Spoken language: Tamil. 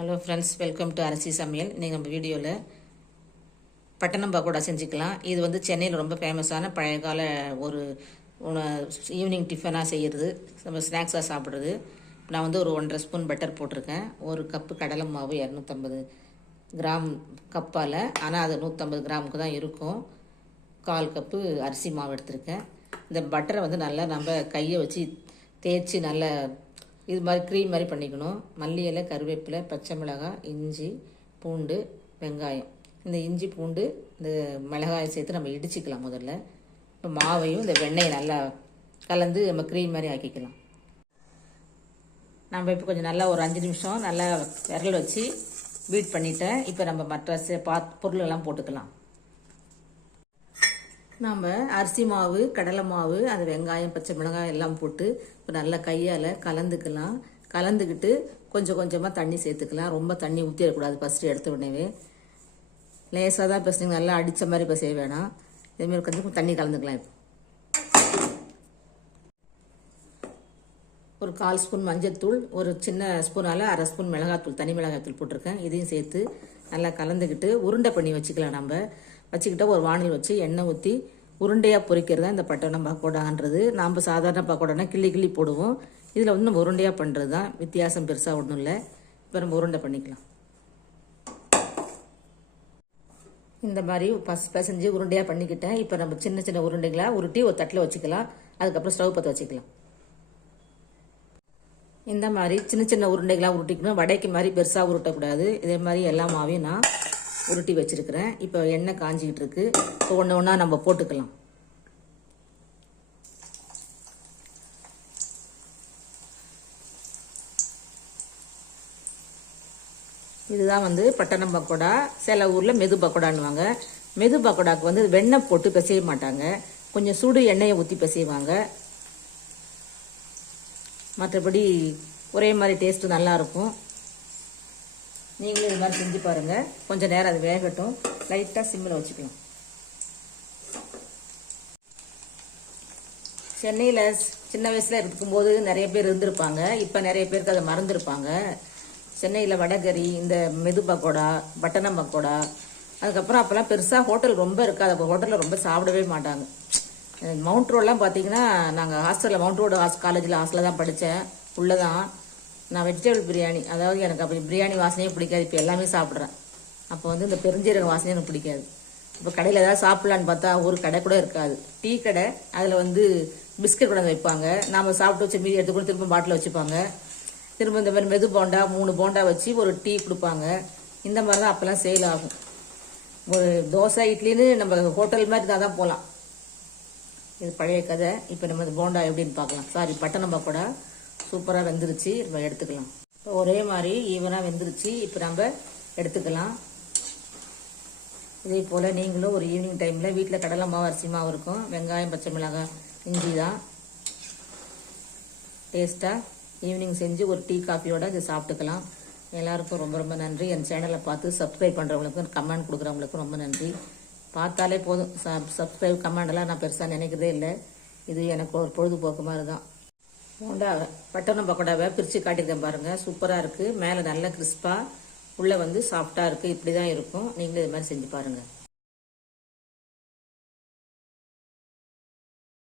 ஹலோ ஃப்ரெண்ட்ஸ் வெல்கம் டு அரிசி சமையல் நீங்கள் நம்ம வீடியோவில் பட்டணம் பக்கோடா செஞ்சுக்கலாம். இது வந்து சென்னையில் ரொம்ப ஃபேமஸான பழைய கால ஒரு ஈவினிங் டிஃபனாக செய்கிறது நம்ம ஸ்நாக்ஸாக சாப்பிட்றது. நான் வந்து ஒரு ஒன்றரை ஸ்பூன் பட்டர் போட்டிருக்கேன். ஒரு கப்பு கடலை மாவு இரநூத்தம்பது கிராம் கப்பால். ஆனால் அது நூற்றம்பது கிராமுக்கு தான் இருக்கும். கால் கப்பு அரிசி மாவு எடுத்திருக்கேன். இந்த பட்டரை வந்து நல்லா நம்ம கையை வச்சு தேய்ச்சி நல்லா இது மாதிரி க்ரீம் மாதிரி பண்ணிக்கணும். மல்லி இலை கருவேப்பிலை பச்சை மிளகாய் இஞ்சி பூண்டு வெங்காயம். இந்த இஞ்சி பூண்டு இந்த மிளகாயை சேர்த்து நம்ம இடிச்சிக்கலாம் முதல்ல. இப்போ மாவையும் இந்த வெண்ணெயை நல்லா கலந்து நம்ம க்ரீம் மாதிரி ஆக்கிக்கலாம். நம்ம இப்போ கொஞ்சம் நல்லா ஒரு அஞ்சு நிமிஷம் நல்லா விரல் வச்சு பீட் பண்ணிவிட்டேன் இப்போ நம்ம மற்ற சே- பாத் பொருளெல்லாம் போட்டுக்கலாம். நாம் அரிசி மாவு கடலை மாவு அது வெங்காயம் பச்சை மிளகாய் எல்லாம் போட்டு இப்போ நல்லா கையால் கலந்துக்கலாம். கலந்துக்கிட்டு கொஞ்சம் கொஞ்சமாக தண்ணி சேர்த்துக்கலாம். ரொம்ப தண்ணி ஊற்றிடக்கூடாது ஃபஸ்ட்டு எடுத்த உடனே லேசாக தான் பசங்க நல்லா அடித்த மாதிரி இப்போ செய்ய வேணாம். இதேமாரி கொஞ்சம் தண்ணி கலந்துக்கலாம் இப்போ. ஒரு கால் ஸ்பூன் மஞ்சத்தூள் ஒரு சின்ன ஸ்பூனால் அரை ஸ்பூன் மிளகாத்தூள் தனி மிளகாத்தூள் போட்டிருக்கேன். இதையும் சேர்த்து நல்லா கலந்துக்கிட்டு உருண்டை பண்ணி வச்சுக்கலாம் நம்ம வச்சுக்கிட்ட ஒரு வானல் வச்சு எண்ணெய் ஊற்றி உருண்டையாக பொரிக்கிறது தான் இந்த பட்டணம் பக்கோடான்றது. நாம் சாதாரண பக்கோடானா கிள்ளி கிள்ளி போடுவோம். இதில் வந்து நம்ம உருண்டையாக பண்ணுறது தான் வித்தியாசம் பெருசாக ஒன்றும் இல்லை. இப்போ நம்ம உருண்டை பண்ணிக்கலாம். இந்த மாதிரி பஸ் பசஞ்சு உருண்டையாக பண்ணிக்கிட்டேன். இப்போ நம்ம சின்ன சின்ன உருண்டைகளாக உருட்டி ஒரு தட்டில் வச்சுக்கலாம். அதுக்கப்புறம் ஸ்டவ் பற்ற வச்சுக்கலாம். இந்த மாதிரி சின்ன சின்ன உருண்டைகளாக உருட்டிக்கணும். வடைக்கு மாதிரி பெருசாக உருட்டக்கூடாது. இதே மாதிரி எல்லா மாவையும் நான் உருட்டி வச்சுருக்கிறேன். இப்போ எண்ணெய் காஞ்சிக்கிட்டு இருக்கு இப்போ ஒன்று ஒன்றா நம்ம போட்டுக்கலாம். இதுதான் வந்து பட்டணம் பக்கோடா சில ஊரில் மெது பக்கோடான்னுவாங்க. மெது பக்கோடாக்கு வந்து வெண்ணெய் போட்டு பிசைய மாட்டாங்க. கொஞ்சம் சூடு எண்ணெயை ஊற்றி பிசைவாங்க. மற்றபடி ஒரே மாதிரி டேஸ்ட்டு நல்லாயிருக்கும் நீங்களும் இது மாதிரி செஞ்சு பாருங்கள் கொஞ்சம் நேரம் அது வேகட்டும். லைட்டாக சிம்மில் வச்சுக்கலாம். சென்னையில் சின்ன வயசில் இருக்கும்போது நிறைய பேர் இருந்திருப்பாங்க. இப்போ நிறைய பேருக்கு அதை மறந்துருப்பாங்க. சென்னையில் வடகறி இந்த மெது பக்கோடா பட்டணம் பக்கோடா அதுக்கப்புறம் அப்போல்லாம் பெருசாக ஹோட்டல் ரொம்ப இருக்காது. அப்போ ஹோட்டலில் ரொம்ப சாப்பிடவே மாட்டாங்க. மவுண்ட் ரோடெலாம் பார்த்தீங்கன்னா நாங்கள் ஹாஸ்டலில் மவுண்ட் ரோடு ஹாஸ் காலேஜில் ஹாஸ்டலில் தான் படித்தேன் உள்ளே தான் நான் வெஜிடபிள் பிரியாணி அதாவது எனக்கு அப்படி பிரியாணி வாசனையே பிடிக்காது. இப்போ எல்லாமே சாப்பிட்றேன். அப்போ வந்து இந்த பெருஞ்சீரக வாசனையே எனக்கு பிடிக்காது. இப்போ கடையில் ஏதாவது சாப்பிட்லான்னு பார்த்தா ஒரு கடை கூட இருக்காது. டீ கடை அதில் வந்து பிஸ்கட் கொண்டாந்து வைப்பாங்க. நாம் சாப்பிட்டு வச்சு மீதி எடுத்து திரும்ப பாட்டில் வச்சுப்பாங்க. திரும்ப இந்த மாதிரி மெது போண்டா மூணு போண்டா வச்சு ஒரு டீ கொடுப்பாங்க. இந்த மாதிரி தான் அப்போல்லாம் சேல் ஆகும். ஒரு தோசை இட்லின்னு நம்ம ஹோட்டல் மாதிரி இருந்தால் தான் போகலாம். இது பழைய கதை. இப்போ நம்ம இந்த போண்டா எப்படின்னு பார்க்கலாம். சாரி பட்டணம் பக்கோடா சூப்பராக வெந்துருச்சு. நம்ம எடுத்துக்கலாம். இப்போ ஒரே மாதிரி ஈவனாக வெந்துருச்சு. இப்போ நம்ம எடுத்துக்கலாம். இதே போல் நீங்களும் ஒரு ஈவினிங் டைமில் வீட்டில் கடலை மாவு அரிசி மாவு இருக்கும். வெங்காயம் பச்சை மிளகாய் இஞ்சி தான். டேஸ்ட்டாக ஈவினிங் செஞ்சு ஒரு டீ காஃபியோடு இதை சாப்பிட்டுக்கலாம். எல்லாருக்கும் ரொம்ப ரொம்ப நன்றி. என் சேனலை பார்த்து சப்ஸ்கிரைப் பண்ணுறவங்களுக்கும் கமெண்ட் கொடுக்குறவங்களுக்கும் ரொம்ப நன்றி. பார்த்தாலே போதும். சப்ஸ்கிரைப் கமெண்டெல்லாம் நான் பெருசாக நினைக்கிறதே இல்லை. இது எனக்கு ஒரு பொழுதுபோக்கு மாதிரி தான். போண்டாவை பட்டணம் பக்கோடாவை பிரித்து காட்டியிருக்கேன் பாருங்கள் சூப்பராக இருக்குது மேலே நல்லா கிறிஸ்பாக உள்ளே வந்து சாஃப்டாக இருக்குது இப்படி தான் இருக்கும். நீங்களும் இது மாதிரி செஞ்சு பாருங்கள்